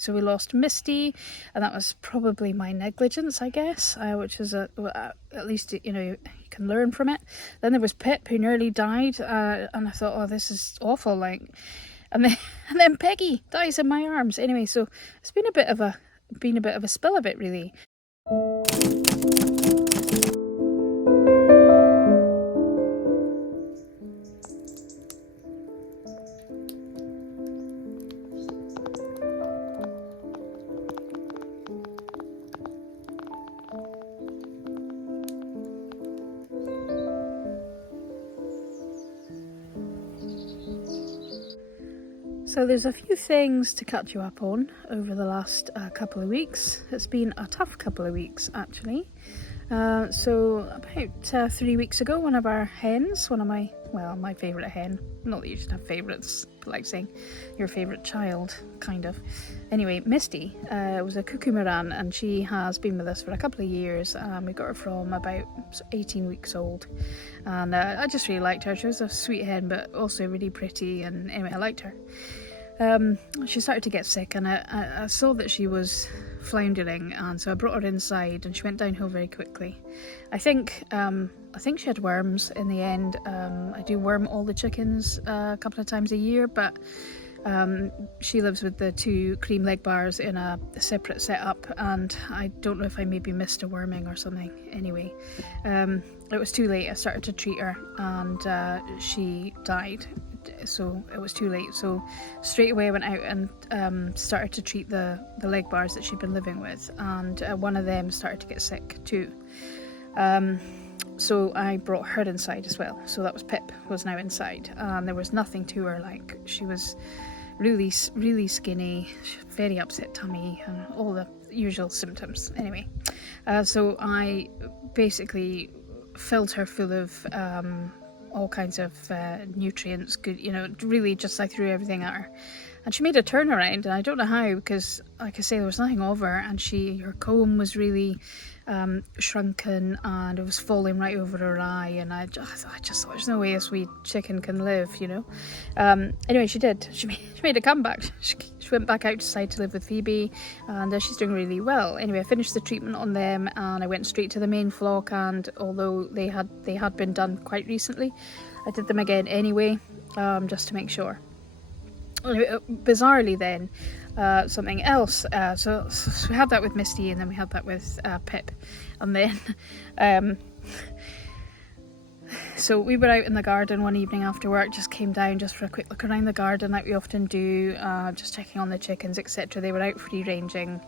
So we lost Misty, and that was probably my negligence, I guess, which is at least, you can learn from it. Then there was Pip, who nearly died, and I thought, oh, this is awful, like, and then Peggy dies in my arms. Anyway, so it's been a bit of a spill of it, really. So there's a few things to catch you up on over the last couple of weeks. It's been a tough couple of weeks, actually. So about 3 weeks ago, one of our hens, my favourite hen, not that you should have favourites, but like saying your favourite child, kind of. Anyway, Misty was a cuckoo Moran, and she has been with us for a couple of years. We got her from about 18 weeks old, and I just really liked her. She was a sweet hen, but also really pretty, and anyway, I liked her. She started to get sick, and I saw that she was floundering, and so I brought her inside, and she went downhill very quickly. I think she had worms in the end. I do worm all the chickens a couple of times a year, but she lives with the 2 cream leg bars in a separate setup, and I don't know if I maybe missed a worming or something. Anyway, it was too late. I started to treat her, and she died. So it was too late. So straight away I went out and started to treat the leg bars that she'd been living with, and one of them started to get sick too. So I brought her inside as well. So that was Pip, was now inside, and there was nothing to her. Like, she was really, really skinny, very upset tummy, and all the usual symptoms. Anyway, so I basically filled her full of all kinds of nutrients, good, really just I threw everything at her. And she made a turnaround, and I don't know how, because like I say, there was nothing of her, and her comb was really shrunken, and it was falling right over her eye, and I just thought, there's no way a sweet chicken can live, Anyway, she did. She made a comeback. She went back outside to live with Phoebe, and she's doing really well. Anyway, I finished the treatment on them, and I went straight to the main flock, and although they had been done quite recently, I did them again anyway, just to make sure. Bizarrely then, something else, so we had that with Misty, and then we had that with Pip, and then so we were out in the garden one evening after work, just came down just for a quick look around the garden like we often do, just checking on the chickens, etc. They were out free ranging,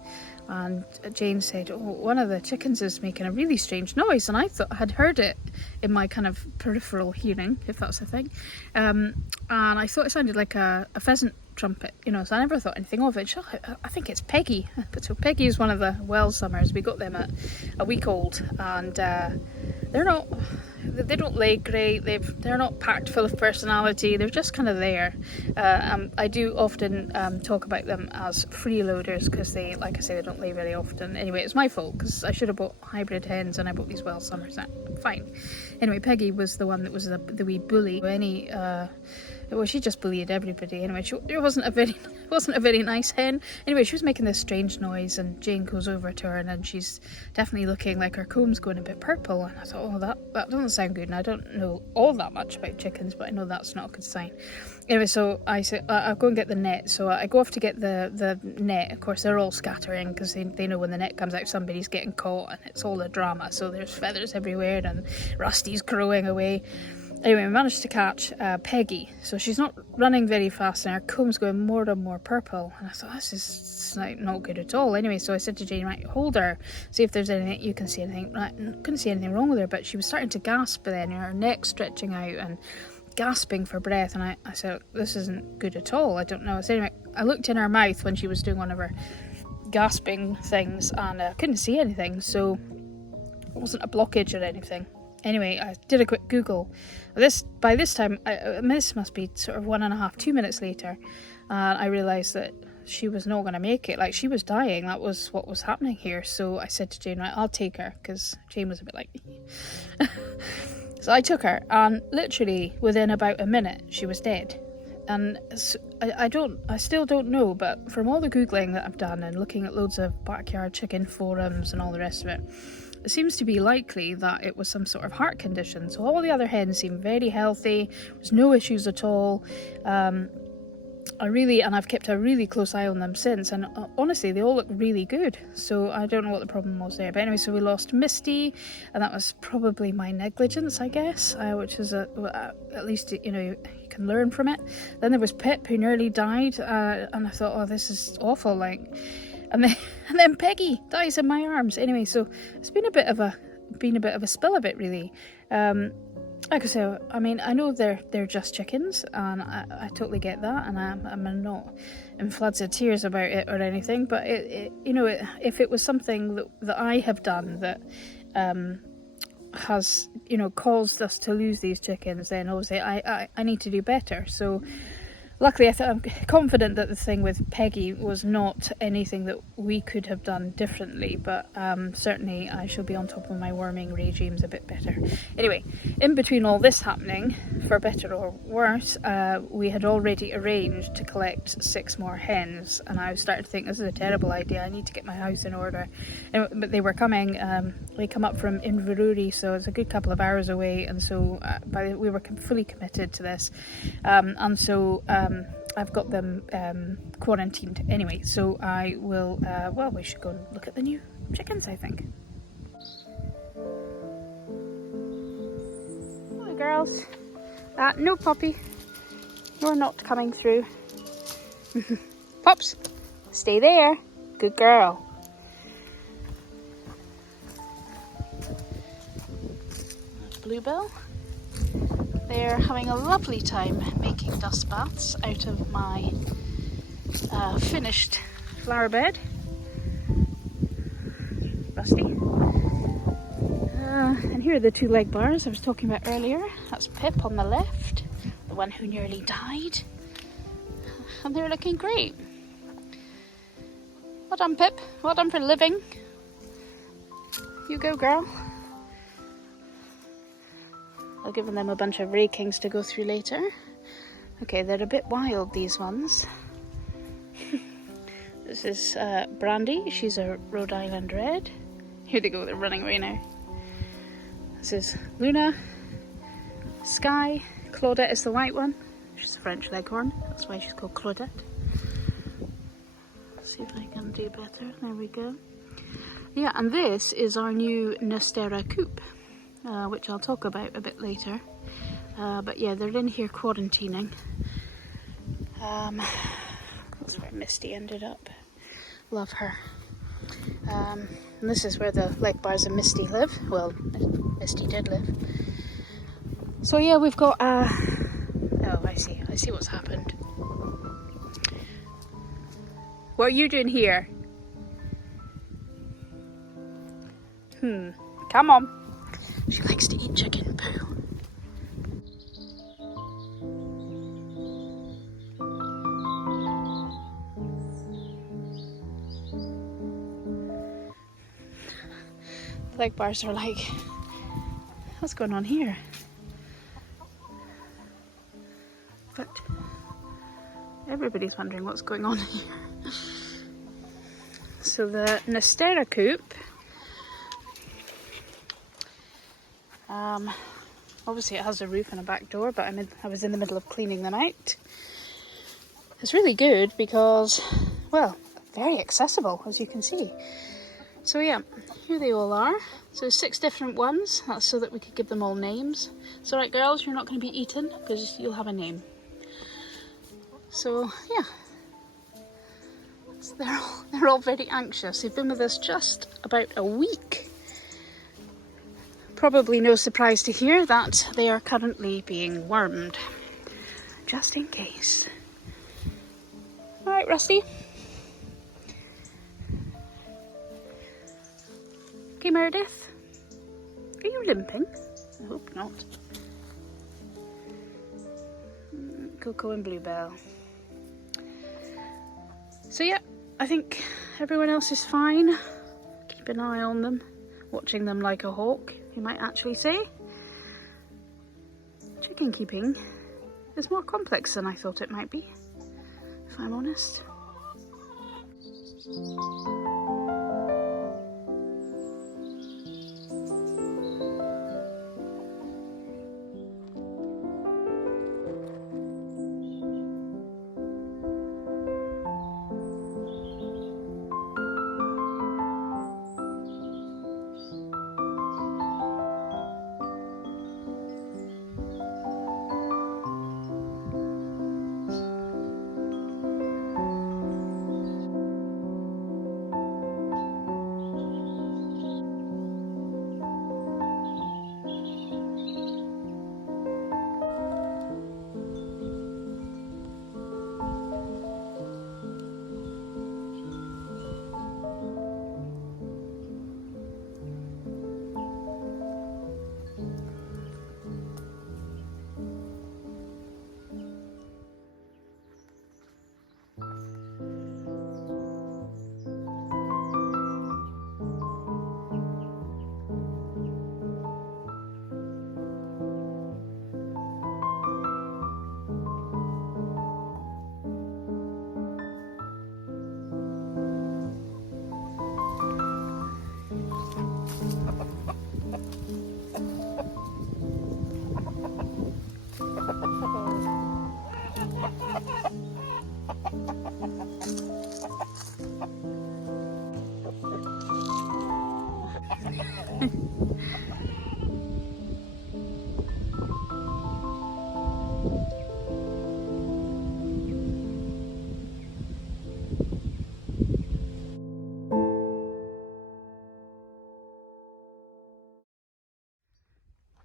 and Jane said, oh, one of the chickens is making a really strange noise, and I thought I had heard it in my kind of peripheral hearing, if that's a thing, and I thought it sounded like a pheasant trumpet, so I never thought anything of it. So I think it's Peggy. But so Peggy is one of the well summers. We got them at a week old, and they don't lay great. They're not packed full of personality. They're just kind of there. I do often talk about them as freeloaders, because they, like I say, they don't lay very often. Anyway, it's my fault, because I should have bought hybrid hens, and I bought these well summers. Fine. Anyway, Peggy was the one that was the wee bully. She just bullied everybody. Anyway, it wasn't a very nice hen. Anyway, she was making this strange noise, and Jane goes over to her, and then she's definitely looking like her comb's going a bit purple. And I thought, oh, that doesn't sound good. And I don't know all that much about chickens, but I know that's not a good sign. Anyway, so I said, I'll go and get the net. So I go off to get the net. Of course, they're all scattering, because they know when the net comes out, somebody's getting caught, and it's all a drama. So there's feathers everywhere, and Rusty's crowing away. Anyway, we managed to catch Peggy. So she's not running very fast, and her comb's going more and more purple. And I thought, this is not good at all. Anyway, so I said to Jane, right, hold her, see if there's anything you can see anything. Right, couldn't see anything wrong with her, but she was starting to gasp then, her neck stretching out and gasping for breath. And I said, this isn't good at all. I don't know. So anyway, I looked in her mouth when she was doing one of her gasping things, and I couldn't see anything. So it wasn't a blockage or anything. Anyway, I did a quick Google. By this time, this must be sort of 1.5, 2 minutes later, and I realised that she was not going to make it. Like, she was dying. That was what was happening here. So I said to Jane, right, I'll take her, because Jane was a bit like So I took her, and literally within about a minute, she was dead. And I still don't know, but from all the Googling that I've done and looking at loads of backyard chicken forums and all the rest of it, it seems to be likely that it was some sort of heart condition. So all the other hens seem very healthy, there's no issues at all. I've kept a really close eye on them since, and honestly they all look really good, so I don't know what the problem was there. But anyway, so we lost Misty, and that was probably my negligence, I guess, which is at least, you know, you can learn from it. Then there was Pip, who nearly died, and I thought, oh, this is awful, like, and then Peggy dies in my arms. Anyway, so it's been a bit of a spill of it, really. Like I say, I mean, I know they're just chickens, and I totally get that, and I'm not in floods of tears about it or anything. But if it was something that I have done that has, you know, caused us to lose these chickens, then obviously I need to do better. So luckily, I'm confident that the thing with Peggy was not anything that we could have done differently, but certainly I shall be on top of my worming regimes a bit better. Anyway, in between all this happening, for better or worse, we had already arranged to collect 6 more hens, and I started to think, this is a terrible idea, I need to get my house in order. But they were coming, they come up from Inverurie, so it's a good couple of hours away, and so we were fully committed to this, and so I've got them quarantined anyway, so I will, we should go and look at the new chickens, I think. Hi girls. No Poppy, you're not coming through. Pops, stay there, good girl. Bluebell. They're having a lovely time making dust baths out of my finished flower bed. Rusty. And here are the 2 leg bars I was talking about earlier. That's Pip on the left, the one who nearly died. And they're looking great. Well done, Pip. Well done for living. You go, girl. I've given them a bunch of rakings to go through later. Okay, they're a bit wild, these ones. This is Brandy. She's a Rhode Island Red. Here they go, they're running away now. This is Luna. Sky. Claudette is the white one. She's a French Leghorn. That's why she's called Claudette. Let's see if I can do better. There we go. Yeah, and this is our new Nestera coop. Which I'll talk about a bit later. But yeah, they're in here quarantining. That's where Misty ended up. Love her. And this is where the leg bars of Misty live. Well, Misty did live. So yeah, we've got oh, I see what's happened. What are you doing here? Come on. She likes to eat chicken poo. The leg bars are like, what's going on here? But everybody's wondering what's going on here. So the Nestera coop, obviously it has a roof and a back door, but I was in the middle of cleaning them out. It's really good because, well, very accessible, as you can see. So yeah, here they all are. So 6 different ones. That's so that we could give them all names. It's alright girls, you're not going to be eaten because you'll have a name. So yeah, they're all very anxious. They've been with us just about a week. Probably no surprise to hear that they are currently being wormed, just in case. All right, Rusty. Okay, Meredith. Are you limping? I hope not. Coco and Bluebell. So yeah, I think everyone else is fine. Keep an eye on them, watching them like a hawk, you might actually say. Chicken keeping is more complex than I thought it might be, if I'm honest.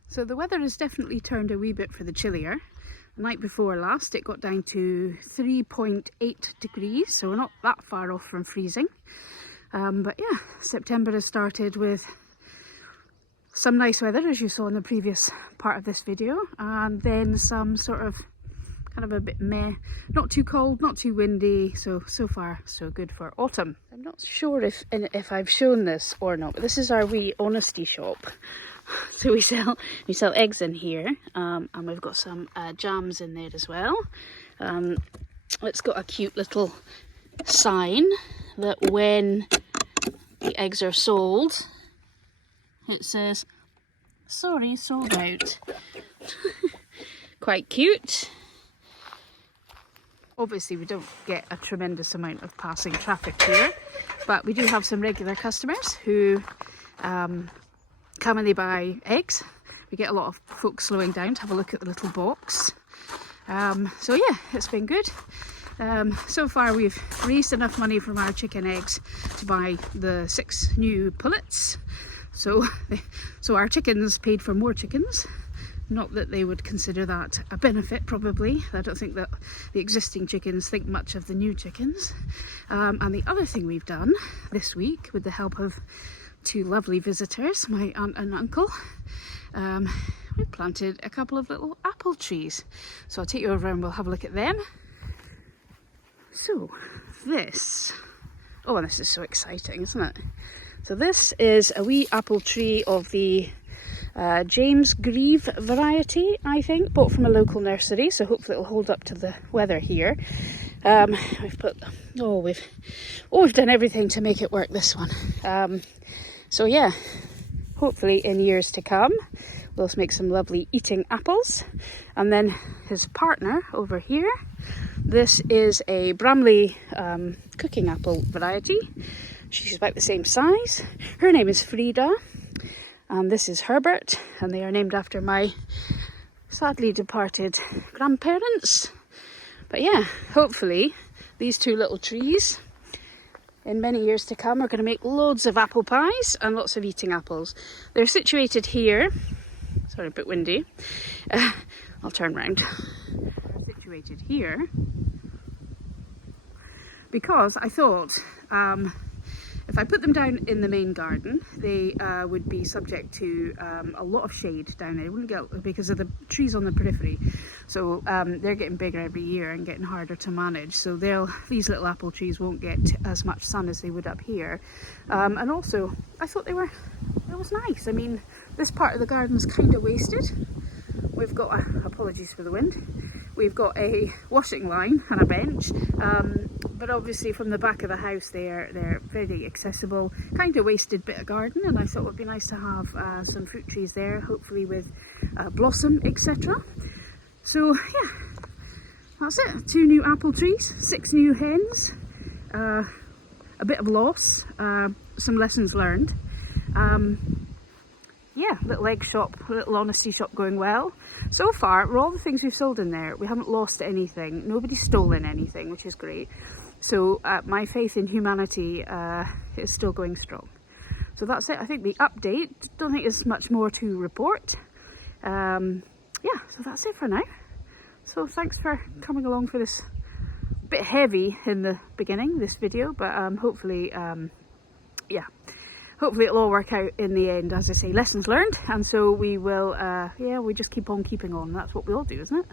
So the weather has definitely turned a wee bit for the chillier. The night before last it got down to 3.8 degrees, so we're not that far off from freezing. But yeah, September has started with some nice weather, as you saw in the previous part of this video, and then some sort of kind of a bit meh, not too cold, not too windy, so far so good for autumn. I'm not sure if I've shown this or not, but this is our wee honesty shop. So we sell eggs in here, and we've got some jams in there as well. It's got a cute little sign that when the eggs are sold, it says, "Sorry, sold out." Quite cute. Obviously we don't get a tremendous amount of passing traffic here, but we do have some regular customers who come and they buy eggs. We get a lot of folks slowing down to have a look at the little box. So yeah, it's been good. So far we've raised enough money from our chicken eggs to buy the 6 new pullets. So our chickens paid for more chickens. Not that they would consider that a benefit, probably. I don't think that the existing chickens think much of the new chickens. And the other thing we've done this week, with the help of 2 lovely visitors, my aunt and uncle, we planted a couple of little apple trees. So I'll take you over and we'll have a look at them. So this is so exciting, isn't it? So this is a wee apple tree of the James Grieve variety, I think, bought from a local nursery, so hopefully it'll hold up to the weather here. We've done everything to make it work, this one. So yeah, hopefully in years to come we'll make some lovely eating apples. And then his partner over here, this is a Bramley cooking apple variety. She's about the same size. Her name is Frida, and this is Herbert, and they are named after my sadly departed grandparents. But yeah, hopefully these 2 little trees in many years to come are going to make loads of apple pies and lots of eating apples. They're situated here. Sorry, a bit windy. I'll turn round. They're situated here because I thought if I put them down in the main garden, they would be subject to a lot of shade down there. They wouldn't get, because of the trees on the periphery. So they're getting bigger every year and getting harder to manage. So these little apple trees won't get as much sun as they would up here. And also, I thought it was nice. I mean, this part of the garden's kind of wasted. We've got, apologies for the wind. we've got a washing line and a bench, but obviously from the back of the house they're very accessible. Kind of wasted bit of garden, and I thought it would be nice to have some fruit trees there, hopefully with blossom, etc. So yeah, that's it. 2 new apple trees, 6 new hens, a bit of loss, some lessons learned. Yeah, little egg shop, little honesty shop going well. So far, for all the things we've sold in there, we haven't lost anything. Nobody's stolen anything, which is great. So my faith in humanity is still going strong. So that's it. I think the update, don't think there's much more to report. Yeah, so that's it for now. So thanks for coming along for this bit heavy in the beginning, this video, but hopefully, yeah. Hopefully it'll all work out in the end. As I say, lessons learned, and so we will, yeah, we just keep on keeping on. That's what we all do, isn't it?